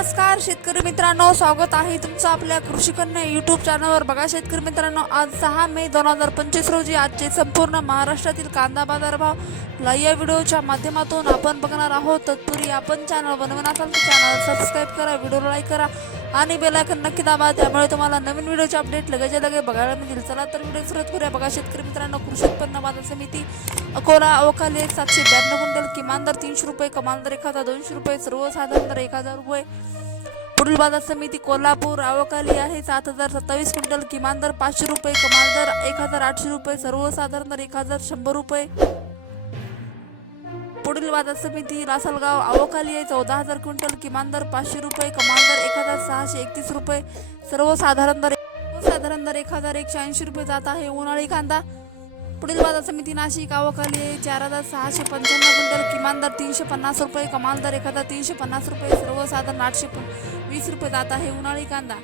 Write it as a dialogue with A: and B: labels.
A: नमस्कार शेतकरी मित्रांनो स्वागत आहे तुमचं आपल्या कृषीकन्या यूट्यूब चॅनलवर बघा शेतकरी मित्रांनो आज सहा मे दोन हजार पंचवीस रोजी आजचे संपूर्ण महाराष्ट्रातील कांदा बाजारभाव या व्हिडिओच्या माध्यमातून आपण बघणार आहोत. तत्पूर्वी आपण चॅनल बनवून असाल तर चॅनल सबस्क्राईब करा व्हिडिओला लाईक करा आणि बेलायकन नक्की दाबा. त्यामुळे तुम्हाला नवीन व्हिडिओचे अपडेट लगेच लगे बघायला मिळतील. चला तर व्हिडिओ सुरुवात करूया. बघा शेतकरी मित्रांनो कृषी उत्पन्न बाजार समिती अकोला अवकाली सातशे ब्याण्णव क्विंटल किमान दर तीनशे रुपये कमाल दर एक हजार दोनशे रुपये सर्वसाधारण दर एक हजार रुपये. पुढील बाजार समिती कोल्हापूर आवकाली आहे. सात हजार सत्तावीस क्विंटल किमान दर पाचशे रुपये कमाल दर एक हजार आठशे रुपये सर्वसाधारण दर एक हजार शंभर रुपये. पुढील बाजार समिती लासलगाव आवकाली आहे. चौदा हजार क्विंटल किमान दर पाचशे रुपये कमाल दर एक हजार सहाशे एकतीस रुपये. सर्वसाधारण दर साधारण दर एक हजार एकशे ऐंशी रुपये जात आहे. उन्हाळी कांदा पुढील बाजार समिती नाशिक अवकाली आहे चार हजार सहाशे पंच्याण्णव क्विंटल किमान दर तीनशे पन्नास रुपये कमाल दर एक हजार तीनशे पन्नास रुपये सर्वसाधारण आठशे प- वीस रुपये जात आहे. उन्हाळी कांदा